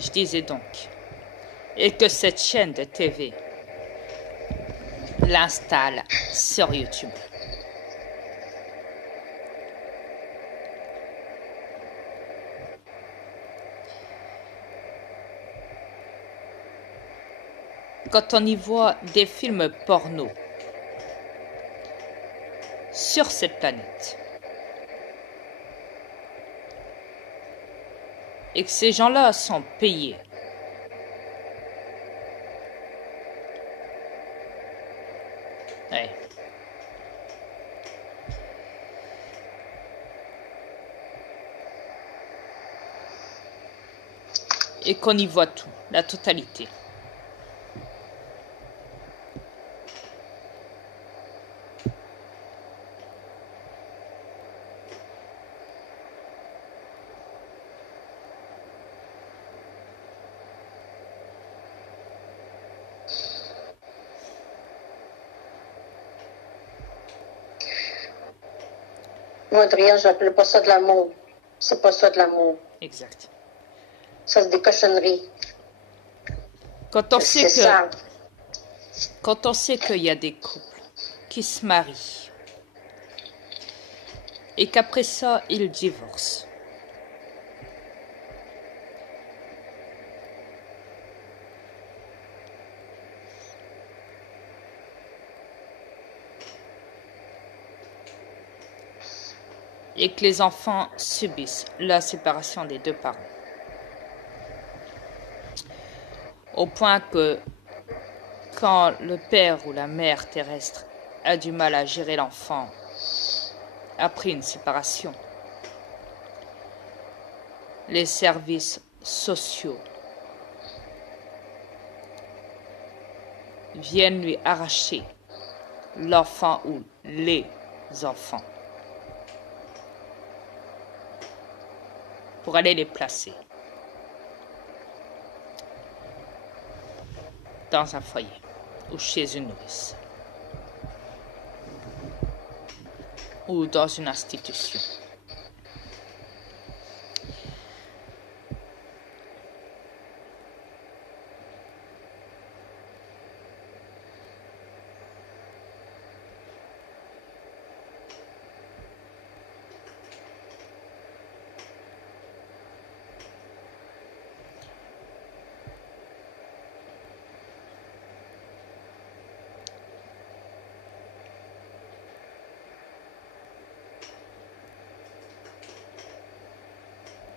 Je disais donc, et que cette chaîne de TV l'installe sur YouTube. Quand on y voit des films porno sur cette planète, et que ces gens-là sont payés ouais. Et qu'on y voit tout, la totalité. Moi, Adrien, j'appelle pas ça de l'amour. C'est pas ça de l'amour. Exact. Ça, c'est des cochonneries. Quand on sait que, quand on sait qu'il y a des couples qui se marient et qu'après ça, ils divorcent. Et que les enfants subissent la séparation des deux parents. Au point que quand le père ou la mère terrestre a du mal à gérer l'enfant après une séparation, les services sociaux viennent lui arracher l'enfant ou les enfants pour aller les placer dans un foyer ou chez une nourrice ou dans une institution.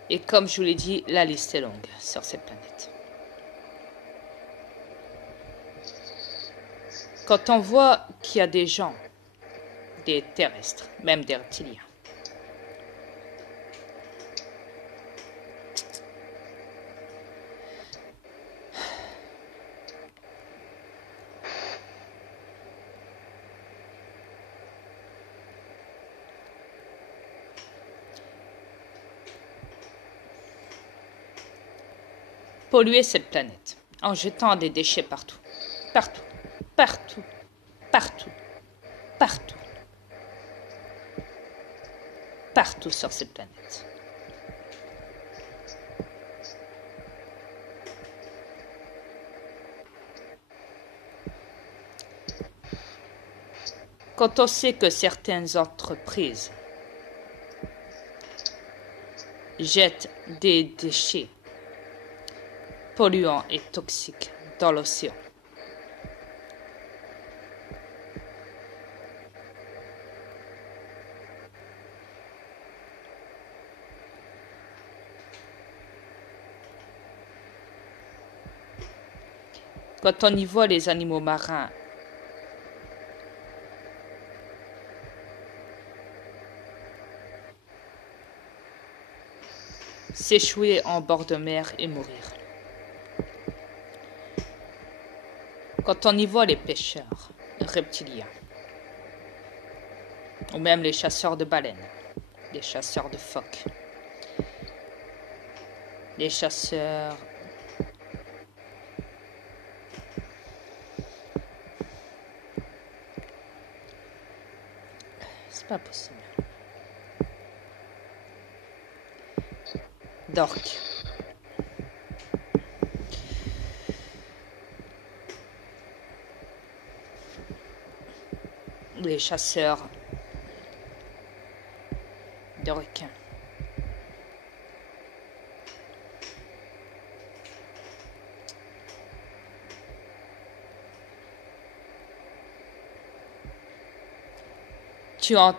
Et comme je vous l'ai dit, la liste est longue sur cette planète. Quand on voit qu'il y a des gens, des terrestres, même des reptiliens, polluer cette planète en jetant des déchets partout, partout, partout, partout, partout, partout sur cette planète. Quand on sait que certaines entreprises jettent des déchets polluants et toxiques dans l'océan, quand on y voit les animaux marins s'échouer en bord de mer et mourir, quand on y voit les pêcheurs reptiliens, ou même les chasseurs de baleines, les chasseurs de phoques, les chasseurs c'est pas possible, d'orques, les chasseurs de requins. Tuant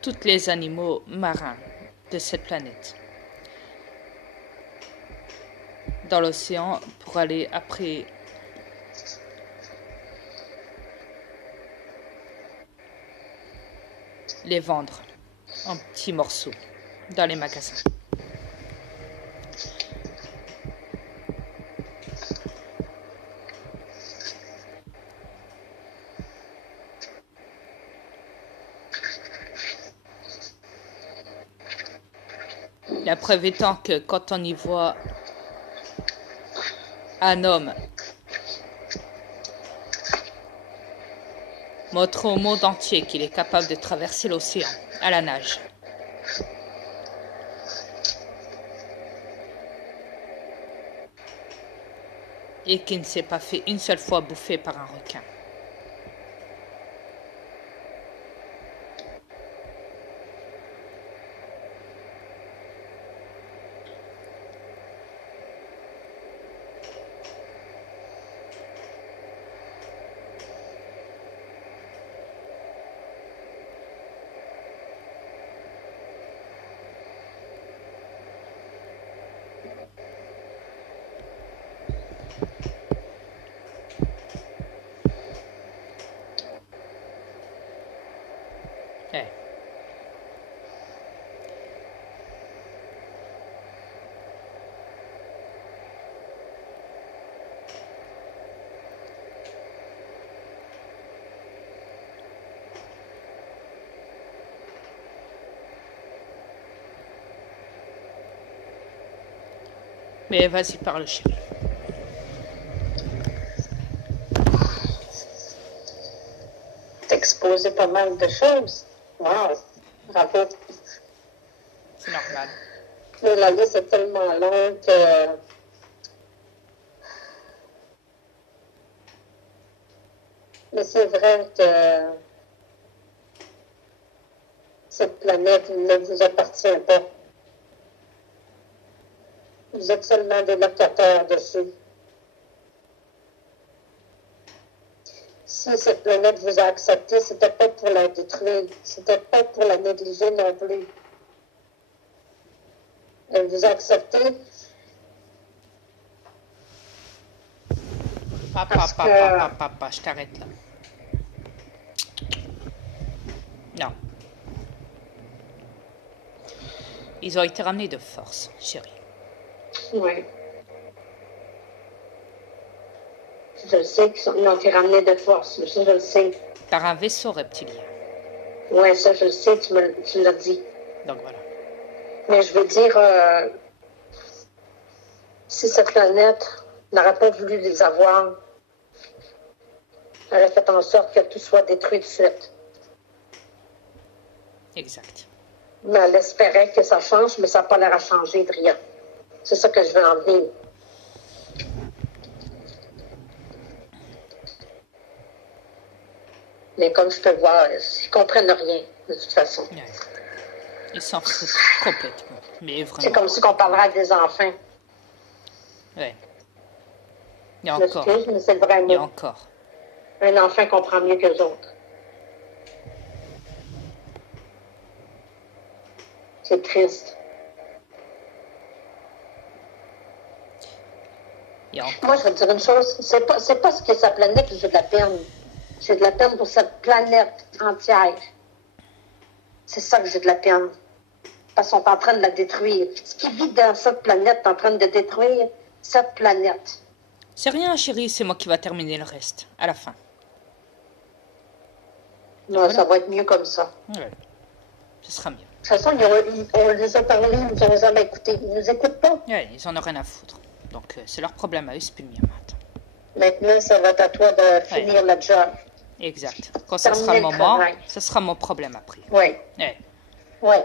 tous les animaux marins de cette planète dans l'océan pour aller après les vendre en petits morceaux dans les magasins. La preuve étant que quand on y voit un homme montre au monde entier qu'il est capable de traverser l'océan à la nage. Et qui ne s'est pas fait une seule fois bouffer par un requin. Ouais. Mais vas-y, parle, chérie. T'exposer pas mal de choses. Wow, bravo. C'est normal. Mais la liste est tellement longue que... Mais c'est vrai que cette planète ne vous appartient pas. Vous êtes seulement des locataires dessus. Si cette planète vous a accepté, c'était pas pour la détruire, c'était pas pour la négliger non plus. Elle vous a accepté. Papa, je t'arrête là. Non. Ils ont été ramenés de force, chérie. Oui. Je le sais qu'ils ont été ramenés de force, mais ça, je le sais. Par un vaisseau reptilien. Oui, ça, je le sais, tu l'as dit. Donc voilà. Mais je veux dire, si cette planète n'aurait pas voulu les avoir, elle a fait en sorte que tout soit détruit de suite. Exact. Mais elle espérait que ça change, mais ça n'a pas l'air à changer de rien. C'est ça que je veux en venir. Mais comme je peux voir, ils ne comprennent rien, de toute façon. Ouais. Ils s'en foutent complètement. Mais vraiment. C'est comme si on parlerait avec des enfants. Ouais. Il y a Je encore. m'excuse, mais c'est le vrai Il y a mot. encore. Un enfant comprend mieux que les autres. C'est triste. Il y a encore. Moi, je vais te dire une chose. C'est pas ce que sa planète que j'ai de la peine. J'ai de la peine pour cette planète entière. C'est ça que j'ai de la peine. Parce qu'on est en train de la détruire. Ce qui vit dans cette planète est en train de détruire cette planète. C'est rien, chérie, c'est moi qui va terminer le reste, à la fin. Non, Voilà. ça va être mieux comme ça. Ouais. Ce sera mieux. De toute façon, on les a parlé, ils nous ont jamais écoutés. Ils nous écoutent pas. Ouais, ils en ont rien à foutre. Donc, c'est leur problème à eux, c'est plus le mien maintenant. Maintenant, ça va être à toi de finir la job. Exact. Quand ce sera Terminer le le moment, travail. ce sera mon problème après. Oui, Ouais. oui.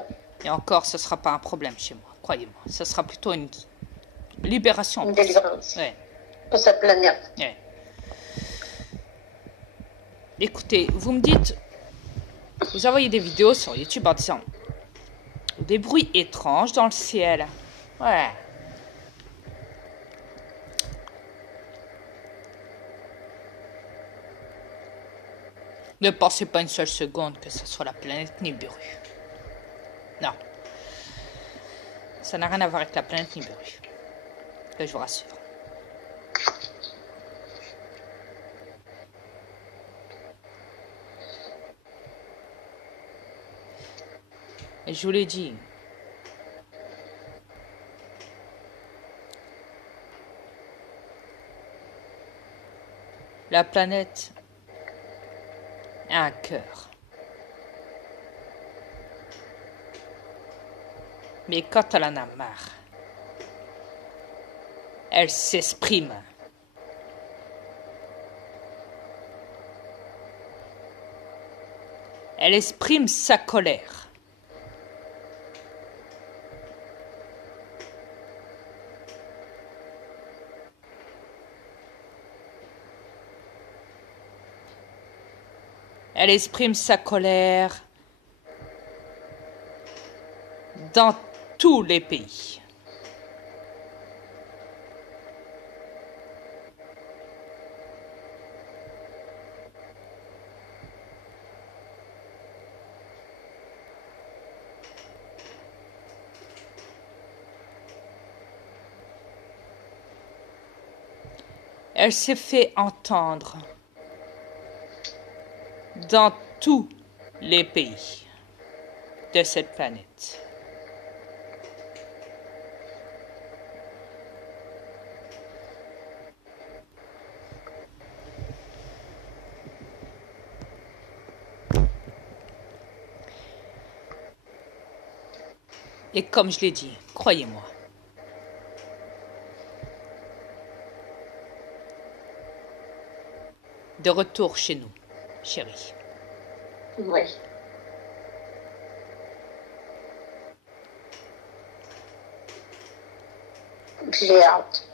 Et encore, ce sera pas un problème chez moi, croyez-moi. Ce sera plutôt une libération. Une délivrance. Ouais. Pour cette planète. Ouais. Écoutez, vous me dites Vous envoyez des vidéos sur YouTube en disant des bruits étranges dans le ciel. Ouais. Ne pensez pas une seule seconde que ce soit la planète Nibiru. Non. Ça n'a rien à voir avec la planète Nibiru. Que je vous rassure. Et je vous l'ai dit. La planète a un cœur. Mais quand elle en a marre, elle s'exprime. Elle exprime sa colère. Elle exprime sa colère dans tous les pays. Elle s'est fait entendre dans tous les pays de cette planète. Et comme je l'ai dit, croyez-moi, de retour chez nous, chérie. Oui. J'ai hâte.